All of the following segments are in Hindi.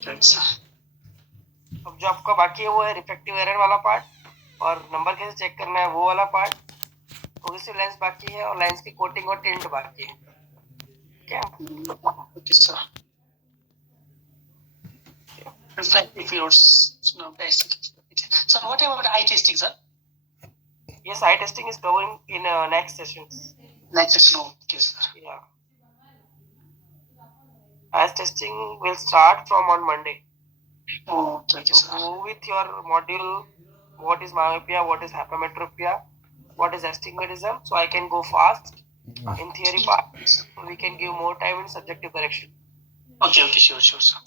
अच्छा, अब जो आपका बाकी है वो है रिफ्रैक्टिव एरर वाला पार्ट और नंबर कैसे चेक करना है वो वाला पार्ट, कोहेसिव लेंस बाकी है और लेंस की कोटिंग और टिंट बाकी है। क्या okay, sir. Reflective fluids, no basic. So what about eye testing, sir? Yes, eye testing is covering in next sessions. Next session, okay, sir. Yeah. Eye testing will start from on Monday. Oh, thank you, So sir. go with your module. What is myopia? What is hypermetropia? What is astigmatism? So I can go fast in theory part. So we can give more time in subjective correction. Okay, okay, sure, sure, sir.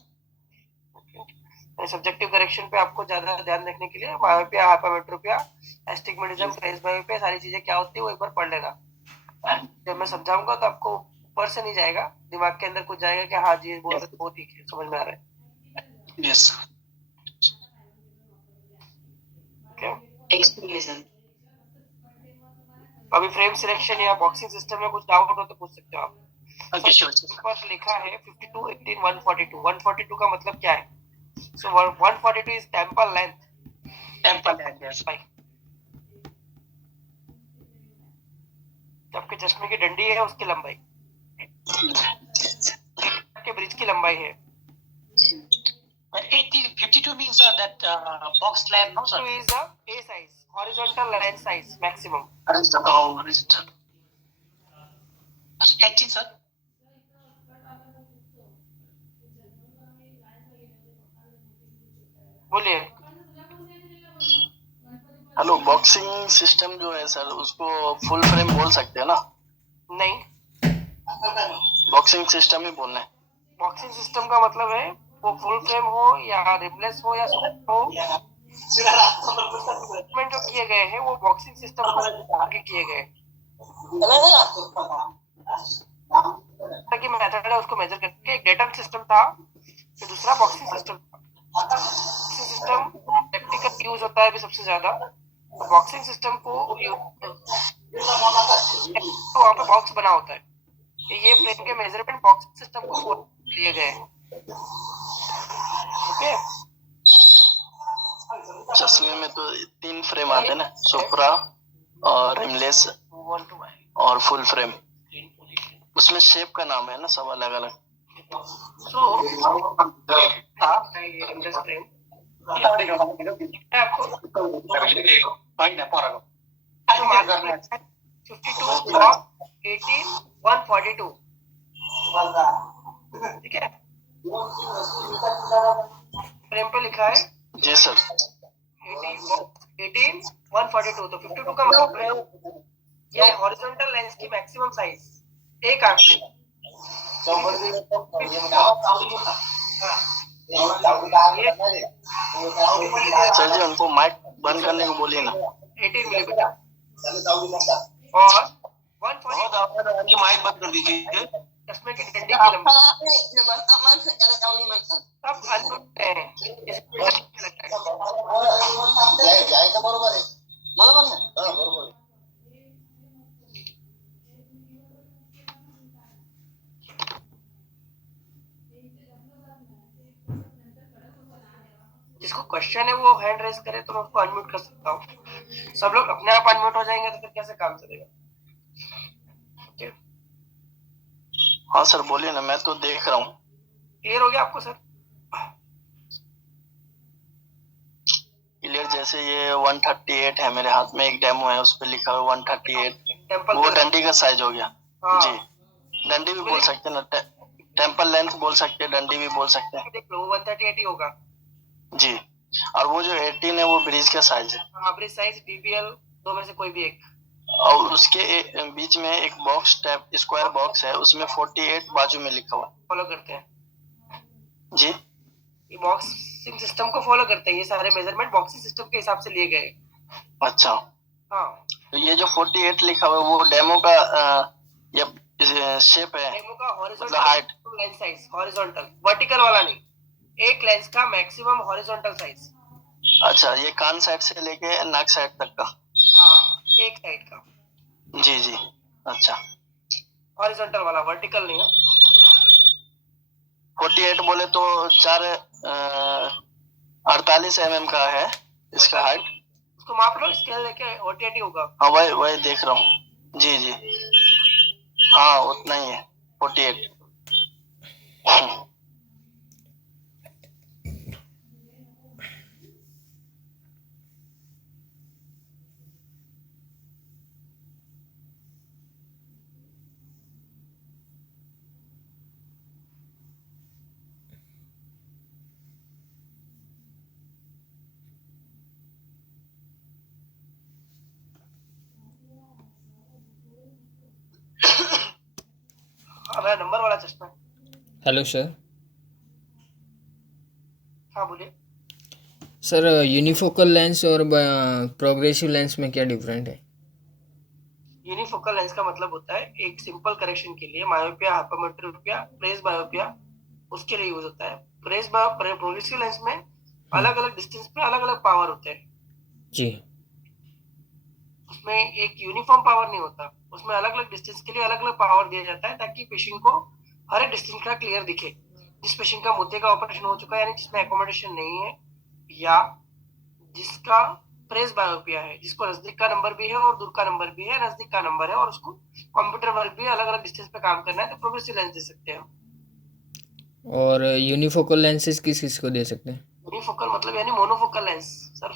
Subjective correction पे आपको ज्यादा ध्यान रखने के लिए myopia, hypermetropia, astigmatism, phase myopia सारी चीजें क्या होती है वो एक बार पढ़ लेना। जब मैं समझाऊंगा तो आपको ऊपर से नहीं जाएगा, दिमाग के अंदर कुछ जाएगा कि हाँ जी वो ठीक है, समझ में आ रहा है। Yes. Okay. Explanation. अभी फ्रेम सिलेक्शन या बॉक्सिंग सिस्टम में कुछ डाउट हो तो पूछ सकते हो आप। Okay, sure. पर लिखा है 52, 18, 142। 142 का मतलब क्या है? So 142 is temple length. Temple length, yes. आपके चश्मे की डंडी है उसकी लंबाई, के ब्रिज की लंबाई है। 52 means that box length, no, sir? 52 is a A size, horizontal lens size maximum. Oh, horizontal. 18, sir. बोलिए। हेलो, बॉक्सिंग सिस्टम जो है सर उसको फुल फ्रेम बोल सकते हैं ना? नहीं, बॉक्सिंग सिस्टम ही बोलना है। बॉक्सिंग सिस्टम का मतलब है वो फुल फ्रेम हो या रिमलेस हो या हो, जो किए गए हैं वो बॉक्सिंग सिस्टम आगे किए गए कि मेथड है उसको मेजर करके। एक डेटा सिस्टम था, फिर दूसरा बॉक्सिंग सिस्टम था। बॉक्सिंग सिस्टम प्रैक्टिकल यूज होता है अभी सबसे ज्यादा, तो बॉक्सिंग सिस्टम को तो वहाँ पे बॉक्स बना होता है, ये फ्रेम के मेजरमेंट बॉक्सिंग सिस्टम को लिए गए हैं। ओके, चश्मे में तो 3 फ्रेम आते हैं ना, सुप्रा और रिमलेस और फुल फ्रेम। उसमें शेप का नाम है ना सब अलग अलग। ठीक है, फ्रेम पे लिखा है जी सर। 18, 142, तो 52 का मतलब है ये हॉरिजॉन्टल लेंस की मैक्सिमम साइज एक आंख की। सर जी उनको माइक बंद करने को बोलिए ना। 18 मिलीमीटर और 142 माइक बंद कर दीजिए। चश्मे की डंडी की लंबाई सब अननोन है। जिसको क्वेश्चन है वो हैंड रेज करे तो मैं उसको अनम्यूट कर सकता हूँ। सब लोग अपने आप अनम्यूट हो जाएंगे तो फिर कैसे काम चलेगा? हाँ सर बोलिए ना, मैं तो देख रहा हूँ। क्लियर हो गया आपको सर? क्लियर। जैसे ये 138 है, मेरे हाथ में एक डेमो है उस पर लिखा हुआ 138, वो डंडी का साइज हो गया। हाँ। जी, डंडी भी बोल सकते हैं ना, टेम्पल लेंथ बोल सकते हैं, डंडी भी बोल सकते हैं। देख लो 138 ही होगा। जी, और वो जो 18 है वो ब्रिज का साइज है। हाँ, ब्रिज साइज डीपीएल दो में से कोई भी एक। और उसके बीच में एक बॉक्स टाइप स्क्वायर बॉक्स है, उसमें 48 बाजू में लिखा हुआ। फॉलो करते हैं जी, ये बॉक्सिंग सिस्टम को फॉलो करते हैं, ये सारे मेजरमेंट बॉक्सिंग सिस्टम के हिसाब से लिए गए। अच्छा। हाँ, तो ये जो 48 लिखा हुआ है वो डेमो का ये शेप है, डेमो का horizontal height. Lens size horizontal, vertical वाला नहीं, एक लेंस का मैक्सिमम हॉरिजॉन्टल साइज। अच्छा, ये कान साइड से लेके नाक साइड तक का। हाँ, एक साइड का। जी जी, अच्छा। हॉरिजॉन्टल वाला, वर्टिकल नहीं है। 48 बोले तो 4 48 mm का है इसका हाइट। उसको माप लो, स्केल लेके 48 होगा। हाँ वही वही देख रहा हूँ। जी जी हाँ उतना ही है 48। हाँ मेरा नंबर वाला चश्मा है। Hello sir. हाँ बोलिए। सर यूनिफोकल लेंस और प्रोग्रेसिव लेंस में क्या डिफरेंट है? यूनिफोकल लेंस का मतलब होता है एक सिंपल करेक्शन के लिए, मायोपिया, हाइपरमेट्रोपिया, प्रेस बायोपिया, उसके लिए यूज होता है। प्रोग्रेसिव लेंस में अलग अलग डिस्टेंस पे अलग अलग पावर होते हैं। जी। उसमें एक यूनिफॉर्म पावर नहीं होता, उसमें अलग अलग डिस्टेंस के लिए अलग अलग पावर दिया जाता है ताकि पेशेंट को हर एक डिस्टेंस का क्लियर दिखे। जिस पेशेंट का मोतिया का ऑपरेशन हो चुका है, यानी जिसमें एकोमोडेशन नहीं है, या जिसका प्रेस बायोपिया है, जिसको नजदीक का नंबर भी है और दूर का नंबर भी है, नजदीक का नंबर है और उसको कंप्यूटर वर्क भी अलग अलग डिस्टेंस पे काम करना है, तो प्रोग्रेसिव लेंस दे सकते हैं। और यूनिफोकल लेंसेज किस किस को दे सकते हैं? यूनिफोकल मतलब यानी मोनोफोकल लेंस सर।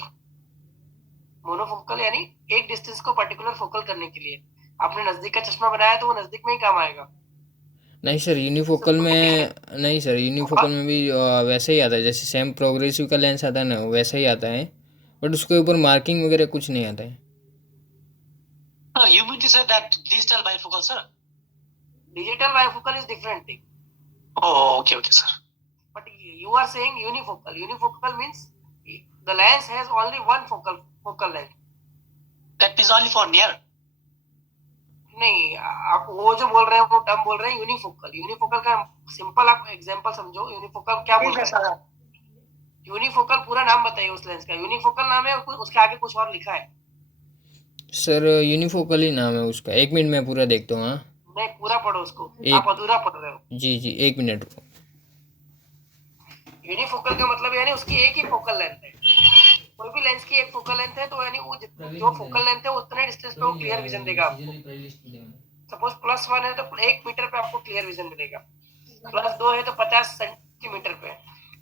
मोनोफोकल यानी एक डिस्टेंस को पर्टिकुलर फोकल करने के लिए। आपने नजदीक का चश्मा बनाया तो वो नजदीक में ही काम आएगा। नहीं सर, यूनिफोकल में नहीं सर, यूनिफोकल में भी वैसे ही आता है जैसे सेम प्रोग्रेसिव का लेंस आता है ना, वैसा ही आता है, बट उसके ऊपर मार्किंग वगैरह कुछ नहीं आता है। Sir, you mean to say that digital bifocal, sir? Digital bifocal is different thing. Oh, okay, sir. But you are saying unifocal. Unifocal means the lens has only one focal length. That is only for near. नहीं, आप वो जो बोल रहे हैं वो टर्म बोल रहे हैं यूनिफोकल। यूनिफोकल का सिंपल आप एग्जांपल समझो। यूनिफोकल क्या बोल रहा है? यूनिफोकल पूरा नाम बताइए उस लेंस का। यूनिफोकल नाम है, उसके आगे कुछ और लिखा है? सर यूनिफोकल ही नाम है उसका। एक मिनट में पूरा देखता हूँ। हाँ नहीं, पूरा पढ़ो उसको, आप अधूरा पढ़ रहे हो। जी जी, एक मिनट रुको। यूनिफोकल का मतलब यानी उसकी एक ही फोकल लेंथ है। कोई भी लेंस की एक फोकल लेंथ है तो यानी वो जो फोकल लेंथ है उतने डिस्टेंस पे वो क्लियर विजन देगा आपको। सपोज +1 है तो 1 मीटर पे आपको क्लियर विजन मिलेगा, +2 है तो 50 सेंटीमीटर पे,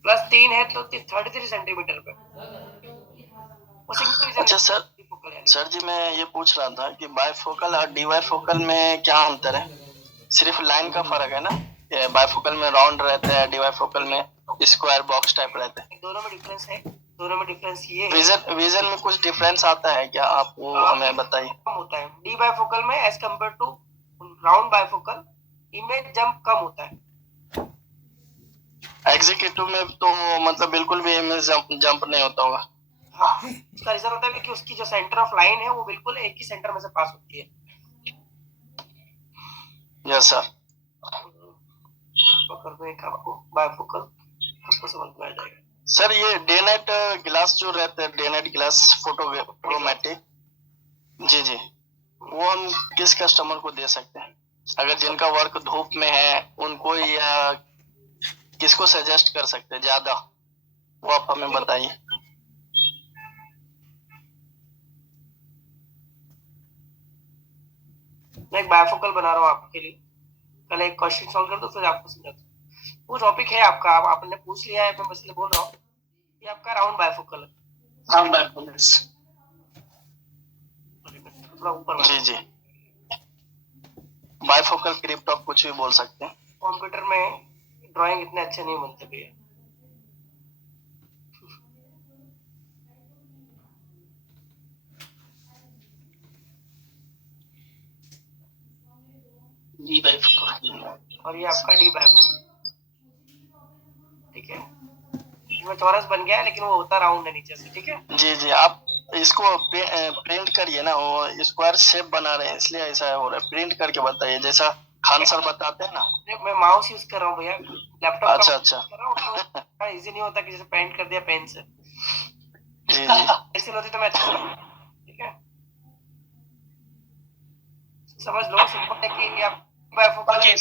+3 है तो 33 सेंटीमीटर पे। अच्छा सर जी मैं ये पूछ रहा था कि बायफोकल और डीबायफोकल में क्या अंतर है? सिर्फ लाइन का फर्क है ना? बायफोकल में राउंड रहता है, डीबायफोकल में स्क्वायर बॉक्स टाइप रहता है। दोनों में डिफरेंस है। दोनों में डिफरेंस ये है विजन में कुछ डिफरेंस आता है क्या? आप वो हमें बताइए। होता है डी बायफोकल में as compare to round bifocal, image jump कम होता है। एग्जीक्यूटिव में तो मतलब बिल्कुल भी इमेज जंप नहीं होता होगा। हाँ, इसका रीजन होता है कि उसकी जो सेंटर ऑफ लाइन है वो बिल्कुल एक ही सेंटर में से पास होती है। Yes sir. पकड़ में आपको बायफोकल आपको समझ में आ जाएगा। सर ये डे नाइट ग्लास जो रहते हैं, डे नाइट ग्लास फोटोमेटिक, जी जी, वो हम किस कस्टमर को दे सकते हैं? अगर जिनका वर्क धूप में है उनको, या किसको सजेस्ट कर सकते हैं ज्यादा, वो आप हमें बताइए। मैं एक बायफोकल बना रहा हूँ आपके लिए, कल एक क्वेश्चन सॉल्व कर दो फिर आपको समझाता हूँ। वो टॉपिक है आपका, आपने पूछ लिया है, मैं बस बोल रहा हूँ ये आपका राउंड बायफोकल है। राउंड बायफोकल थोड़ा ऊपर जी जी, बायफोकल क्रिप्टॉप कुछ भी बोल सकते हैं। कंप्यूटर में ड्राइंग इतने अच्छे नहीं बनते भैया। डी बायफोकल और ये आपका डी बायफोकल, ठीक है? इसमें चौरस बन गया है लेकिन वो होता राउंड है नीचे से, ठीक है? जी जी, आप इसको प्रिंट करिए ना, वो स्क्वायर शेप बना रहे हैं इसलिए ऐसा हो रहा है। प्रिंट करके बताइए जैसा खान सर बताते हैं ना। मैं माउस यूज कर रहा हूँ भैया, लैपटॉप अच्छा अच्छा कर रहा हूँ तो इजी नहीं होता कि जैसे पेंट कर दिया पेन से। जी जी ऐसे होती तो मैं अच्छे से, ठीक है? समझ लो, सिंपल है कि ये आप बायफोकल है,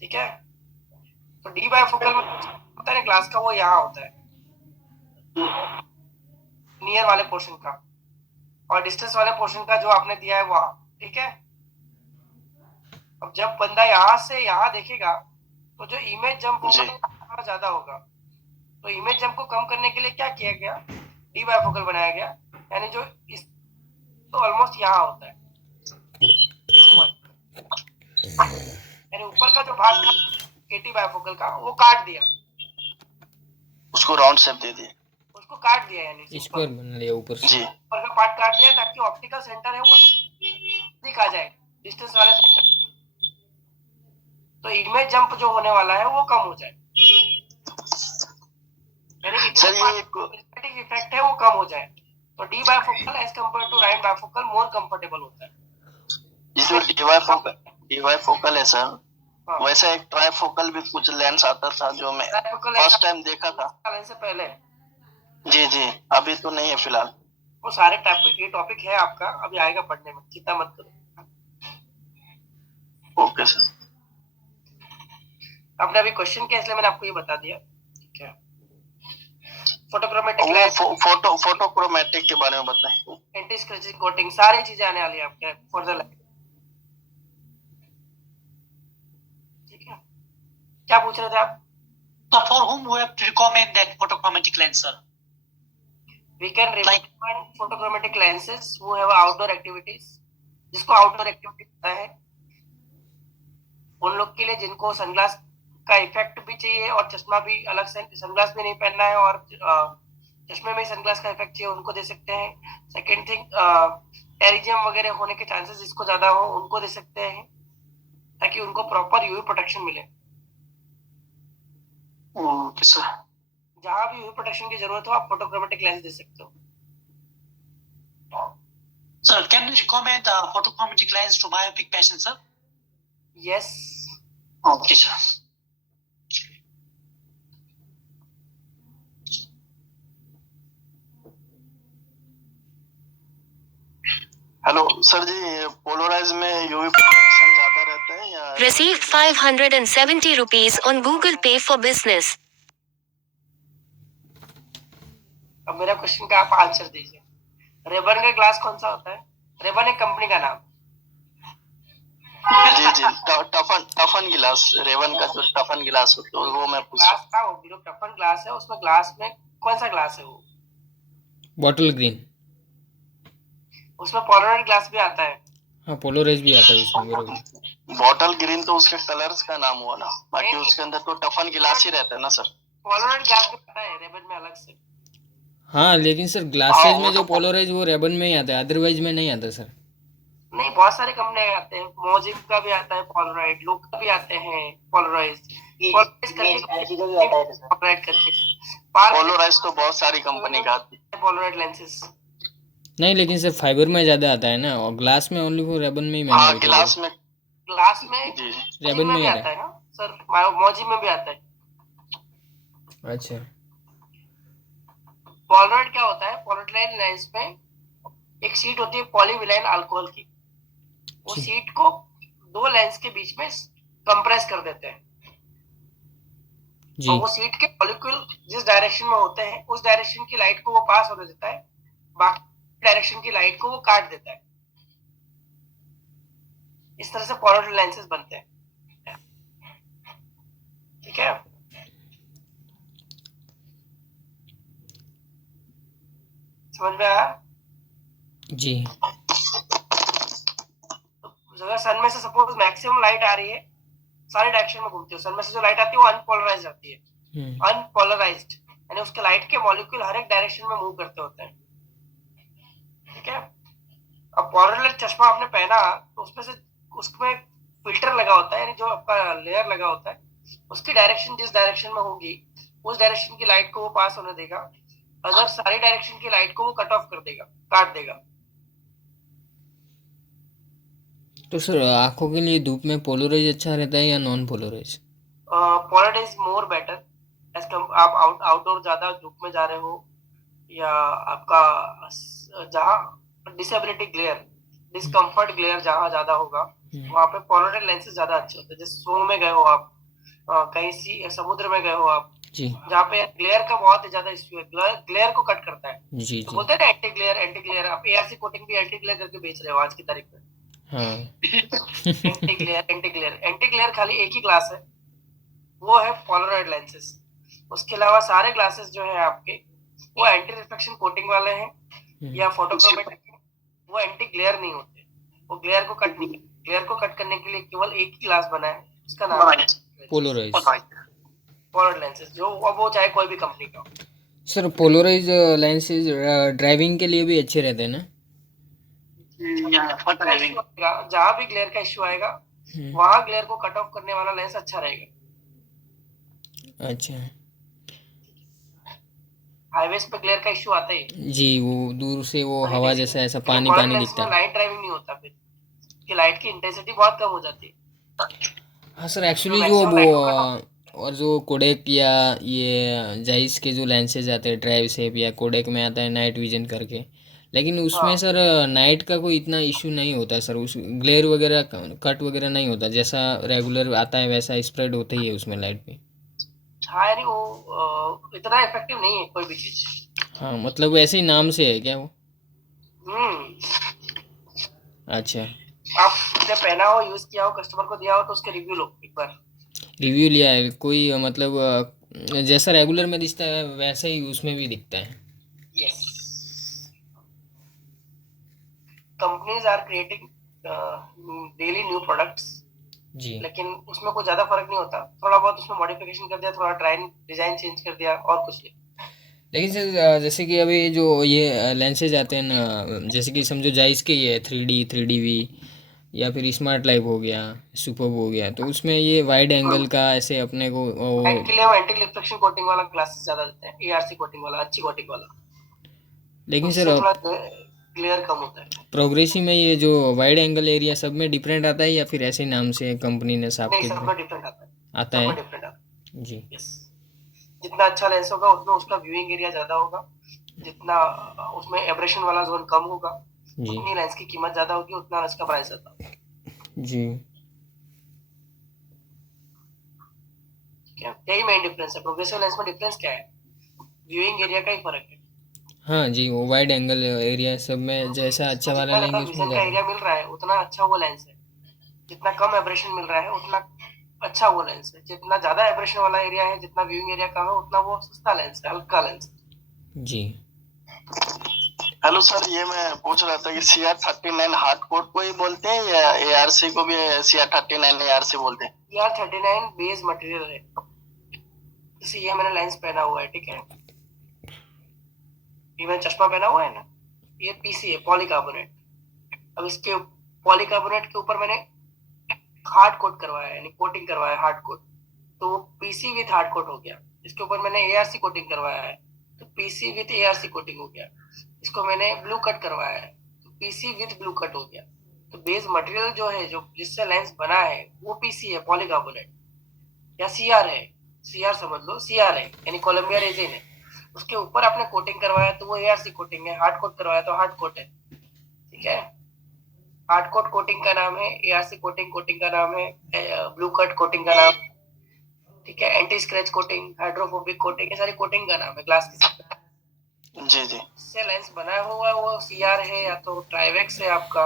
ठीक है? तो डी बाइफोकल में होता है ग्लास का, वो यहाँ होता है नियर वाले पोर्शन का, और डिस्टेंस वाले पोर्शन का जो आपने दिया है वहां, ठीक है। अब जब बंदा यहाँ से यहाँ देखेगा तो जो इमेज जंप जी। होगा ज्यादा होगा। तो इमेज जंप को कम करने के लिए क्या किया गया, डी बाइफोकल बनाया गया, यानी जो इस तो ऑलमोस्ट यहाँ होता है इस पॉइंट, यानी ऊपर का जो भाग था केटी बाइफोकल का वो काट दिया, उसको राउंड शेप दे दिए। उसको काट दिया, यानी स्क्वायर बना लिया ऊपर से। जी। ऊपर का पार्ट काट दिया ताकि ऑप्टिकल सेंटर है वो दिख आ जाए डिस्टेंस वाले सेंटर, तो इमेज जंप जो होने वाला है वो कम हो जाए, यानी सर ये इतना इफेक्ट है वो कम हो जाए। तो D bifocal as compare to right bifocal more comfortable होता है। जिसमें डीवाइफोकल है सर, वैसा एक ट्राइफोकल भी कुछ लेंस आता था जो मैं फर्स्ट टाइम देखा था। लेंस से पहले जी जी, अभी तो नहीं है फिलहाल। वो सारे टॉपिक, ये टॉपिक है आपका, अभी आएगा पढ़ने में, चिंता मत करो। Okay sir. आपने अभी क्वेश्चन किया इसलिए मैंने आपको ये बता दिया, ठीक है। फोटोक्रोमेटिक वो फोटोक्रोमेटिक के बारे में बताएं। एंटी स्क्रैचिंग कोटिंग, सारी चीजें आने वाली है आपके फर्दर लाइफ, ठीक है। क्या पूछ रहे थे आप? So for whom we have to recommend that photochromatic lens, sir? We can recommend photochromatic lenses who have outdoor activities, जिसको आउटडोर एक्टिविटी होता है उन लोग के लिए, जिनको सनग्लास का इफेक्ट भी चाहिए और चश्मा भी अलग से, सनग्लास भी नहीं पहनना है और चश्मे में सनग्लास का इफेक्ट चाहिए, उनको दे सकते हैं। सेकेंड थिंग, टेरिजियम वगैरह होने के चांसेस जिसको ज्यादा हो उनको दे सकते हैं, ताकि उनको प्रॉपर यूवी प्रोटेक्शन मिले। Okay, sir. जहां भी यूवी प्रोटेक्शन की जरूरत हो आप फोटोक्रोमेटिक लेंस दे सकते हो। Sir, can you recommend photochromatic lens to myopic patients, sir? Yes, Okay, sir. Hello sir ji, polarise में यूवी प्रोटेक्शन ज्यादा रहता है या? Received 570 rupees on Google Pay for business. अब मेरा क्वेश्चन का आप आंसर दीजिए। रेबन का ग्लास कौन सा होता है? रेबन एक कंपनी का नाम। जी जी, टफन गिलास, रेवन का जो टफन गिलास होता है वो मैं पूछ रहा ग्लास था, वो टफन ग्लास है, उसमें ग्लास में कौन सा ग्लास है वो? Bottle green. उसमें पोलराइड ग्लास भी आता है। हाँ, पोलराइज भी आता है उसमें, बरोबर। हूँ। बॉटल ग्रीन तो उसके कलर्स का नाम हुआ ना, बाकी उसके अंदर तो टफन गिलास ही रहता है ना सर। पोलराइड ग्लास भी आता है रेबन में अलग से। हाँ, लेकिन सर ग्लासेज में जो पोलराइज वो रेबन में ही आता है, अदरवाइज में नहीं आता सर। नहीं, बहुत सारे कंपनी आते हैं, मोजिक का भी आता है पोलराइड, लुक का भी आते हैं पोलराइज करके। पोलराइज तो बहुत सारी कंपनी का आती है। पोलराइड लेंसेज नहीं, लेकिन सर फाइबर में ज्यादा आता है ना, और ग्लास में ओनली वो रेबन में ही महंगा हाँ, होता है। गिलास में जी रेबन में भी ही आता है ना सर, मोजी में भी आता है। अच्छा, पोलराइड क्या होता है? पोलराइड लेंस में एक शीट होती है पॉलीविनाइल अल्कोहल की, वो शीट को दो लेंस के बीच में कंप्रेस कर देते हैं जी। और वो शीट के मॉलिक्यूल जिस डायरेक्शन में होते हैं उस डायरेक्शन की लाइट को वो पास होने देता है, बाकी डायरेक्शन की लाइट को वो काट देता है। इस तरह से पोलराइड लेंसेज बनते हैं, ठीक है। समझ में आया? जी। अगर सन में से सपोज मैक्सिमम लाइट आ रही है, सारे डायरेक्शन में घूमती है, सन में से जो लाइट आती है वो अनपोलराइज्ड आती है। अनपोलराइज्ड यानी उसके लाइट के मॉलिक्यूल हर एक डायरेक्शन में मूव करते होते हैं, ठीक है। अब पोलराइज्ड चश्मा आपने पहना तो उसमें से उसमें फिल्टर लगा होता है, यानी जो आपका लेयर लगा होता है उसकी डायरेक्शन जिस डायरेक्शन में होगी उस डायरेक्शन की लाइट को वो पास होने देगा, अगर सारी डायरेक्शन की लाइट को वो कट ऑफ कर देगा, काट देगा। तो सर आंखों के लिए धूप में पोलराइज अच्छा रहता है या non polarise? Polarise is more better as कम। आप आउटडोर ज्यादा धूप में जा रहे हो या आपका जहाँ डिसेबिलिटी ग्लेयर, डिस्कम्फर्ट ग्लेयर जहाँ ज्यादा होगा वहाँ पे पोलराइड लेंसेज ज्यादा अच्छे होते हैं। जैसे स्नो में गए हो आप कहीं समुद्र में गए हो आप, जी जहाँ पे ग्लेयर का बहुत ज्यादा इश्यू है, ग्लेयर को कट करता है, जी तो जी बोलते हैं ना एंटी ग्लेयर, एंटी ग्लेयर। आप एआरसी कोटिंग भी एंटी ग्लेयर करके बेच रहे हो आज की तारीख में। हाँ anti glare, anti glare, anti glare खाली एक ही ग्लास है, वो है पोलराइड लेंसेज। उसके अलावा सारे ग्लासेस जो है आपके, वो एंटी रिफ्लेक्शन कोटिंग वाले हैं या फोटोक्रोमेटिक है, वो एंटी ग्लेयर नहीं होते। वो ग्लेयर को कट नहीं, ग्लेयर को कट करने के लिए केवल एक ही ग्लास बना है, उसका नाम है पोलराइज। पोलराइड लेंसेज, जो अब वो चाहे कोई भी कंपनी का हो। सर पोलराइज लेंसेज ड्राइविंग के लिए भी अच्छे रहते हैं ना? जहाँ भी ग्लेयर का इश्यू आएगा, वहां ग्लेयर को कट ऑफ करने वाला लेंस अच्छा रहेगा। अच्छा हाईवेज पे ग्लेयर का इश्यू आता ही है। जी, वो दूर से वो हवा जैसा ऐसा पानी पोलराइड पानी लेंस दिखता में है। लाइट ड्राइविंग नहीं होता, फिर कि लाइट की इंटेंसिटी बहुत कम हो जाती है। हाँ सर, एक्चुअली जो maximum वो light को cut और जो कोडेक या ये जाइस के जो लेंसेज आते हैं ड्राइव सेप, या कोडेक में आता है नाइट विजन करके, लेकिन उसमें हाँ सर नाइट का कोई इतना इशू नहीं होता है सर, उस ग्लेयर वगैरह कट वगैरह नहीं होता, जैसा रेगुलर आता है वैसा स्प्रेड होता ही है उसमें लाइट पे। हाँ, यानी वो इतना इफेक्टिव नहीं है कोई भी चीज। हाँ मतलब वैसे ही नाम से है क्या वो? हम्म अच्छा, आपने पहना हो, यूज किया हो, कस्टमर को दिया हो, तो उसके रिव्यू लो एक बार। रिव्यू लिया है कोई, मतलब जैसा रेगुलर में दिखता है वैसा ही उसमें भी दिखता है। Yes, companies are creating daily new products, जी, लेकिन उसमें कोई ज्यादा फर्क नहीं होता। थोड़ा बहुत उसमें मॉडिफिकेशन कर दिया, थोड़ा डिजाइन चेंज कर दिया, और कुछ नहीं। लेकिन सर जैसे कि अभी जो ये लेंसेज आते हैं ना, जैसे कि समझो जाइस के ये 3D या फिर स्मार्ट लाइफ हो गया, सुपर हो गया, तो उसमें ये वाइड एंगल का ऐसे अपने को लाइट के लिए हम एंटी रिफ्लेक्शन कोटिंग वाला ग्लासेस ज्यादा देते हैं, एआरसी कोटिंग वाला, अच्छी कोटिंग वाला। लेकिन उससे सर थोड़ा ग्लेयर कम होता है। प्रोग्रेसिव में ये जो वाइड एंगल एरिया सब में डिफरेंट आता है, या फिर ऐसे नाम से कंपनी ने साफ नहीं, के सबका डिफरेंट आता है, आता सबका है? डिफरेंट आता है। जी यस, जितना अच्छा लेंस होगा उतना उसका व्यूइंग एरिया ज्यादा होगा, जितना उसमें एब्रेशन वाला जोन कम होगा, जी उतनी लेंस की कीमत ज्यादा होगी, उतना इसका प्राइस ज्यादा होगा। जी। ठीक है, यही मेन डिफरेंस है। प्रोग्रेसिव लेंस में डिफरेंस क्या है? व्यूइंग एरिया का ही फर्क है। हाँ जी, वो वाइड एंगल एरिया सब में जैसा अच्छा उसमें वाला जितना ज्यादा लेंगे उसमें विजन का ज़्यादा। एरिया मिल रहा है, उतना अच्छा वो लेंस है। जितना कम एब्रेशन मिल रहा है, उतना अच्छा वो लेंस है। जितना ज्यादा एब्रेशन वाला एरिया है, जितना व्यूइंग एरिया कम है, उतना वो सस्ता लेंस है, हल्का लेंस है। जी हेलो सर, ये मैं पूछ रहा था कि CR39 हार्ड कोड को ही बोलते हैं या ARC को भी CR39 ARC बोलते हैं? CR39 बेस मटेरियल है, जैसे ये मैंने लेंस पहना हुआ है, ठीक है, ये मैंने चश्मा पहना हुआ है ना, ये पीसी है, पॉलीकार्बोनेट। अब इसके पॉलीकार्बोनेट के ऊपर मैंने हार्ड कोट करवाया है, यानी कोटिंग करवाया है, हार्ड कोट, तो वो पीसी विथ हार्ड कोट हो गया। इसके ऊपर मैंने एआरसी कोटिंग करवाया है, तो पीसी विथ एआरसी कोटिंग हो गया। इसको मैंने ब्लू कट करवाया है, तो पीसी विथ ब्लू कट हो गया। तो बेस मटेरियल जो है, जो जिससे लेंस बना है, वो पीसी है, पॉलीकार्बोनेट या सीआर है। सीआर समझ लो, सीआर है यानी कोलंबिया रेजिन है। उसके ऊपर आपने कोटिंग करवाया तो वो एआरसी कोटिंग है, हार्ड कोट करवाया तो हार्ड कोट है। ठीक है, हार्ड कोट कोटिंग का नाम है, एआरसी कोटिंग का नाम है, ब्लू कट कोटिंग का नाम, ठीक है, anti scratch coating, hydrophobic coating, ये सारी कोटिंग का नाम है ग्लास की सब। जी जी। इससे लेंस बनाया हुआ है वो सीआर है, या तो ट्राइवेक्स है आपका,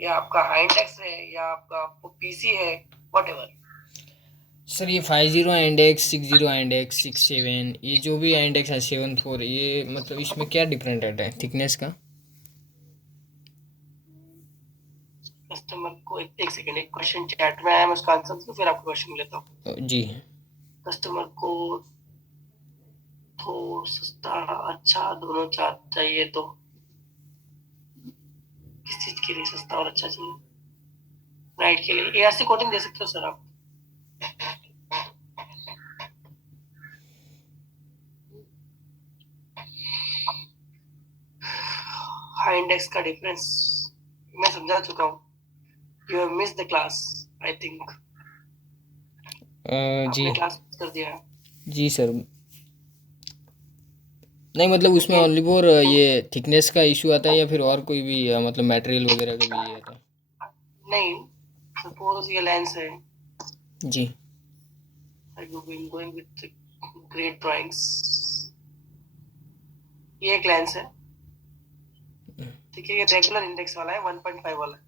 या आपका हाइंडेक्स है, या आपका पीसी है, व्हाटएवर। सर, ये 50 इंडेक्स, 60 इंडेक्स, 67, ये जो भी इंडेक्स है 74, ये मतलब इसमें क्या डिफरेंट है थिकनेस का? कस्टमर को एक सेकंड, एक क्वेश्चन चैट में आया, मैं उसका आंसर दूं, फिर आपका क्वेश्चन लेता हूँ। जी, कस्टमर को तो सस्ता अच्छा दोनों चाहिए, तो किस चीज के लिए सस्ता और अच्छा चाहिए? नाइट के लिए एआरसी कोटिंग दे सकते हो सर आप। हाई इंडेक्स का डिफरेंस मैं समझा चुका हूँ। You have miss the class, I think. जी आपने क्लास मिस कर दिया है। जी सर, नहीं मतलब उसमें ओनली फॉर ये थिकनेस का इशू आता है, या फिर और कोई भी मतलब मटेरियल वगैरह का भी आता है? नहीं, सपोज ये लेंस है, जी गोइंग विथ ग्रेट ड्राइंग्स। ये एक लेंस है, ठीक है, ये रेगुलर इंडेक्स वाला है, 1.5 वाला है।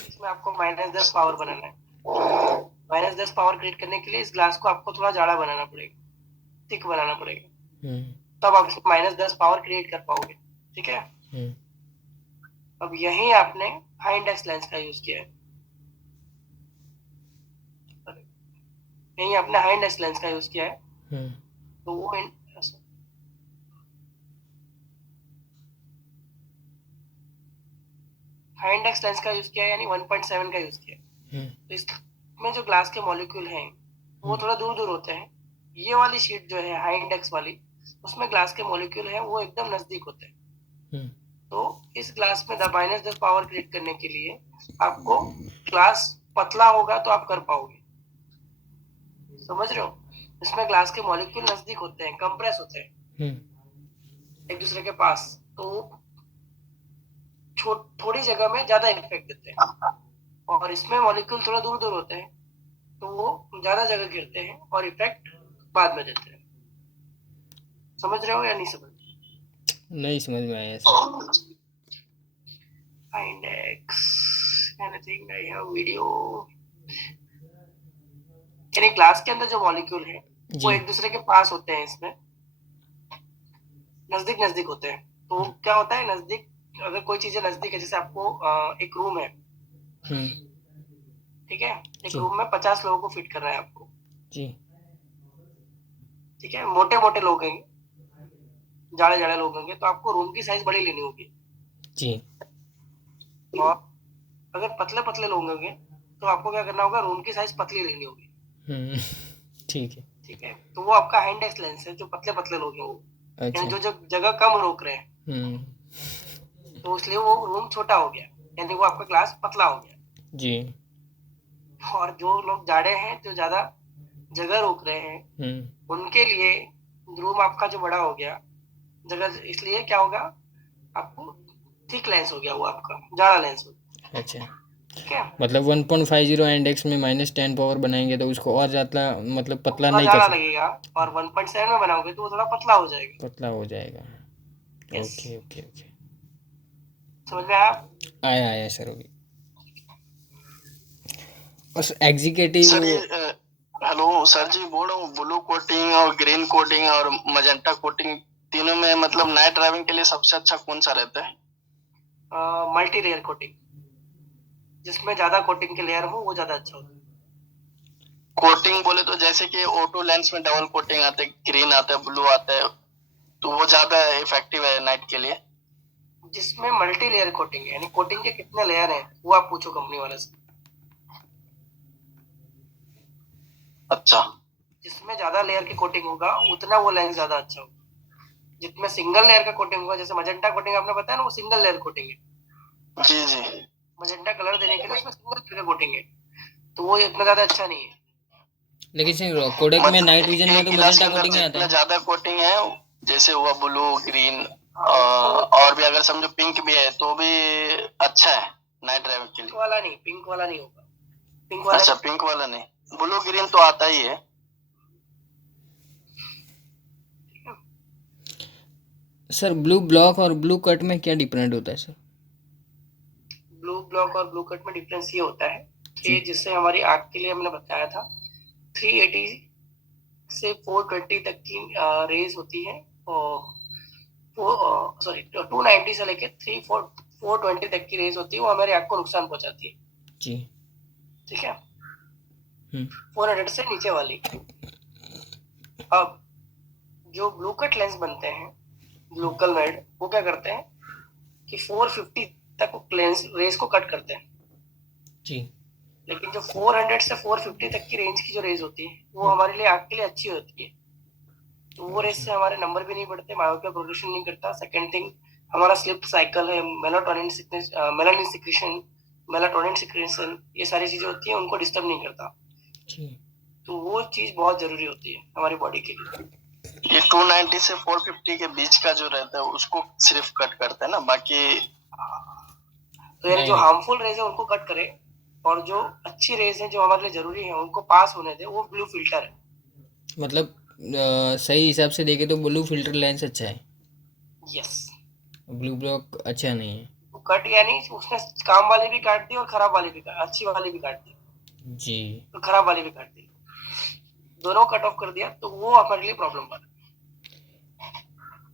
इसमें आपको -10 पावर बनाना है। -10 पावर क्रिएट करने के लिए इस ग्लास को आपको थोड़ा जाड़ा बनाना पड़ेगा, थिक बनाना पड़ेगा, तब आप इसमें -10 पावर क्रिएट कर पाओगे, ठीक है। अब यही आपने हाई इंडेक्स लेंस का यूज किया है, यही आपने हाई इंडेक्स लेंस का यूज किया है, तो वो हाई इंडेक्स लेंस का यूज किया है, यानी 1.7 का यूज किया है। तो इसमें जो ग्लास के मॉलिक्यूल हैं वो थोड़ा दूर दूर होते हैं। ये वाली शीट जो है हाई इंडेक्स वाली, उसमें ग्लास के मॉलिक्यूल हैं वो एकदम नजदीक होते हैं। तो इस ग्लास में -10 पावर क्रिएट करने के लिए आपको ग्लास पतला होगा तो आप कर पाओगे, समझ रहे हो। इसमें ग्लास के मॉलिक्यूल नजदीक होते हैं, कंप्रेस होते हैं एक दूसरे के पास, तो थोड़ी जगह में ज्यादा इफेक्ट देते हैं। और इसमें मॉलिक्यूल थोड़ा दूर दूर होते हैं, तो वो ज्यादा जगह गिरते हैं और इफेक्ट बाद में देते हैं। समझ रहे हो या नहीं समझ? नहीं समझ में आया sir. Index anything I have video. यानी ग्लास के अंदर जो मॉलिक्यूल है वो एक दूसरे के पास होते हैं, इसमें नजदीक नजदीक होते हैं। तो क्या होता है, नजदीक अगर कोई चीजें नजदीक है, जैसे आपको एक रूम है, ठीक है, एक रूम में 50 लोगों को फिट कर रहा है आपको जी, ठीक है, मोटे मोटे लोग हैं, जाड़े जाड़े लोग होंगे, तो आपको रूम की साइज बड़ी लेनी होगी जी। और अगर पतले पतले लोग होंगे तो आपको क्या करना होगा, रूम की साइज पतली लेनी होगी। ठीक है, ठीक है। तो वो आपका हाई इंडेक्स लेंस है, जो पतले पतले लोग हैं वो, अच्छा, जो जगह कम रोक रहे हैं, तो इसलिए वो रूम छोटा हो गया, यानी वो आपका ग्लास पतला हो गया जी। और जो लोग जाड़े हैं, जो ज्यादा जगह रोक रहे हैं, उनके लिए रूम आपका जो बड़ा हो गया जगह, इसलिए क्या होगा, आपको थिक लेंस हो गया, वो आपका जाड़ा लेंस हो गया। अच्छा, ठीक है। मतलब 1.50 इंडेक्स में -10 पावर बनाएंगे तो उसको और ज्यादा मतलब पतला नहीं कर लगेगा, और 1.7 में बनाओगे तो वो थोड़ा पतला हो जाएगा, पतला हो जाएगा। ओके ओके ओके, समझ में आया? आया सर अभी। और एग्जीक्यूटिव सर हेलो सर जी, बोल रहा हूँ ब्लू कोटिंग और ग्रीन कोटिंग और मजेंटा कोटिंग तीनों में मतलब नाइट ड्राइविंग के लिए सबसे अच्छा कौन सा रहता है? मल्टी लेयर कोटिंग, जिसमें ज्यादा कोटिंग के लेयर हो वो ज्यादा अच्छा होता है। कोटिंग बोले तो जैसे कि ऑटो लेंस में डबल कोटिंग आते हैं, ग्रीन आता है, ब्लू आता है, तो वो ज्यादा इफेक्टिव है नाइट के लिए। जिसमें मल्टी लेयर कोटिंग है, यानी कोटिंग के कितने लेयर हैं वो आप पूछो कंपनी वाले से। अच्छा, जिसमें ज्यादा लेयर की कोटिंग होगा उतना वो लेंस ज्यादा अच्छा होगा। जिसमें सिंगल लेयर का कोटिंग होगा, जैसे मजेंटा कोटिंग आपने बताया ना, वो सिंगल लेयर कोटिंग है जी जी, मजेंटा कलर देने के लिए उसमें सिंगल लेयर का कोटिंग है, तो वो इतना ज्यादा अच्छा नहीं है। लेकिन सर कोडेक में नाइट विजन में तो मजेंटा कोटिंग आता है, ज्यादा कोटिंग है, जैसे हुआ ब्लू ग्रीन और भी अगर समझो पिंक भी है तो भी अच्छा है नाइट ड्राइविंग के लिए। वाला नहीं, पिंक वाला नहीं होगा, पिंक वाला। अच्छा, पिंक वाला नहीं, ब्लू ग्रीन तो आता ही है। सर ब्लू ब्लॉक और ब्लू कट में क्या डिफरेंट होता है सर? ब्लू ब्लॉक और ब्लू कट में डिफरेंस ये होता है कि जिससे हमारी आंख के लिए हमने बताया था 380 से 420 तक की रेज होती है, और 290 से लेके 420 तक की रेज होती है, वो हमारी आंख को नुकसान पहुंचाती है जी, ठीक है। 400 से नीचे वाली। अब जो ब्लू कट लेंस बनते हैं लोकल मेड, वो क्या करते हैं कि 450 तक लेंस रेज को कट करते हैं जी। लेकिन जो 400 से 450 तक की रेंज की जो रेज होती है वो हमारे लिए आंख के लिए अच्छी होती है, तो वो रेज से हमारे नंबर भी नहीं बढ़ते, मायोपिया प्रोग्रेशन नहीं करता। सेकंड थिंग, हमारा स्लीप साइकिल है, मेलाटोनिन सिक्रेशन, ये सारी चीजें होती हैं, उनको डिस्टर्ब नहीं करता, तो वो चीज बहुत जरूरी होती है हमारी बॉडी के लिए। ये 290 से 450 के बीच का जो रहता है उसको सिर्फ कट करता है ना, बाकी तो यानी जो हार्मफुल रेज है उनको कट करे, और जो अच्छी रेज है जो हमारे लिए जरूरी है उनको पास होने दे, वो ब्लू फिल्टर है। मतलब सही हिसाब से देखे तो ब्लू फिल्टर लेंस अच्छा है, यस। ब्लू ब्लॉक अच्छा नहीं है। कट यानी उसने काम वाली भी काट दी और खराब वाली भी अच्छी वाली भी काट दी, जी। तो खराब वाली भी काट दी, दोनों कट ऑफ कर दिया, तो वो हमारे लिए प्रॉब्लम बना।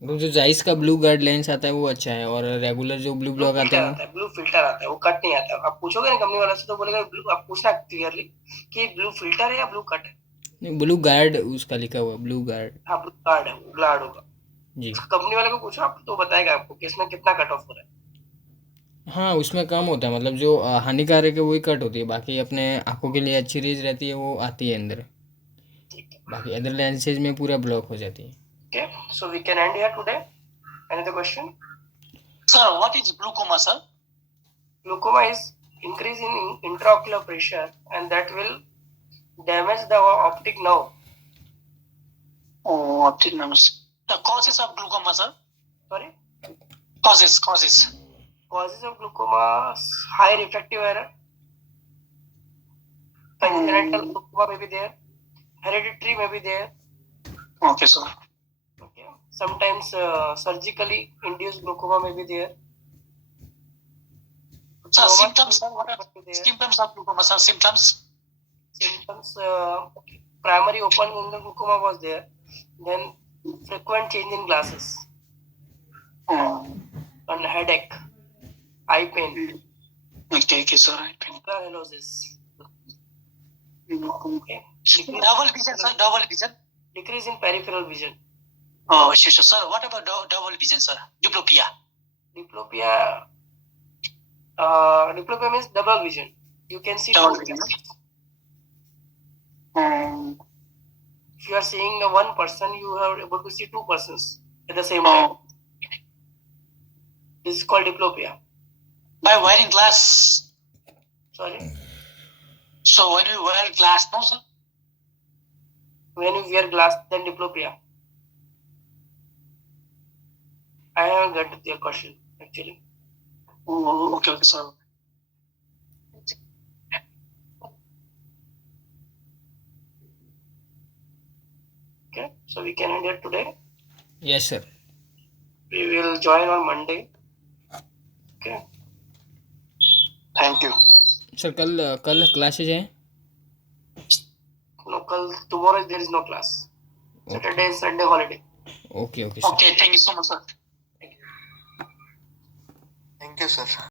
तो जो जाइस का ब्लू गार्ड लेंस आता है वो अच्छा है, और रेगुलर जो ब्लू ब्लू ब्लॉक आता फिल्टर है वो आता है, ब्लू फिल्टर आता है, वो कट नहीं आता है। आप पूछोगे ना कंपनी वाला से तो बोलेगा ब्लू, आप पूछना क्लियरली कि ब्लू फिल्टर है या ब्लू कट है। नहीं, ब्लू गार्ड उसका लिखा हुआ, ब्लू गार्ड। हाँ ब्लू गार्ड है, वो गार्ड होगा। जी। कंपनी वाले को पूछो आप, तो बताएगा आपको कि इसमें कितना कट ऑफ हो रहा है। हाँ, उसमें कम होता है, मतलब जो हानिकारक है वही कट होती है, बाकी अपने आंखों के लिए अच्छी रेज रहती है वो आती है अंदर, ठीक है। बाकी अदर लेंसेज में पूरा ब्लॉक हो जाती है। Okay, so we can end here today. Any other question? Sir, what is glaucoma, sir? Glaucoma is increase in intraocular pressure, and that will damage the optic nerve. Oh, optic nerves. The causes of glaucoma, sir? Sorry. Causes. Causes of glaucoma: high refractive error, congenital glaucoma may be there, hereditary may be there. Okay, sir. Okay. Sometimes surgically induced glaucoma may be there. Sir, Trauma symptoms, sir. What are may be there. symptoms of glaucoma, sir? Symptoms? Symptoms: primary open angle glaucoma was there, then frequent change in glasses, and headache, eye pain, Okay, sir. paralysis. Okay. Double vision, sir. Double vision. Decrease in peripheral vision. Oh, sure, sir. What about double vision, sir? Diplopia. Diplopia. Diplopia means double vision. You can see Double two vision. visions. If you are seeing one person, you are able to see two persons at the same time. This is called diplopia. By wearing glass. Sorry. So when you wear glass, no, sir? When you wear glass, then diplopia. I haven't got your question actually. Oh, okay, sir. Okay, so we can end it today. Yes sir. We will join on Monday. Okay. Thank you. Sir कल क्लासेज हैं? No, tomorrow there is no class. Saturday and Sunday holiday. Okay sir. Okay, thank you so much, sir. Thank you sir.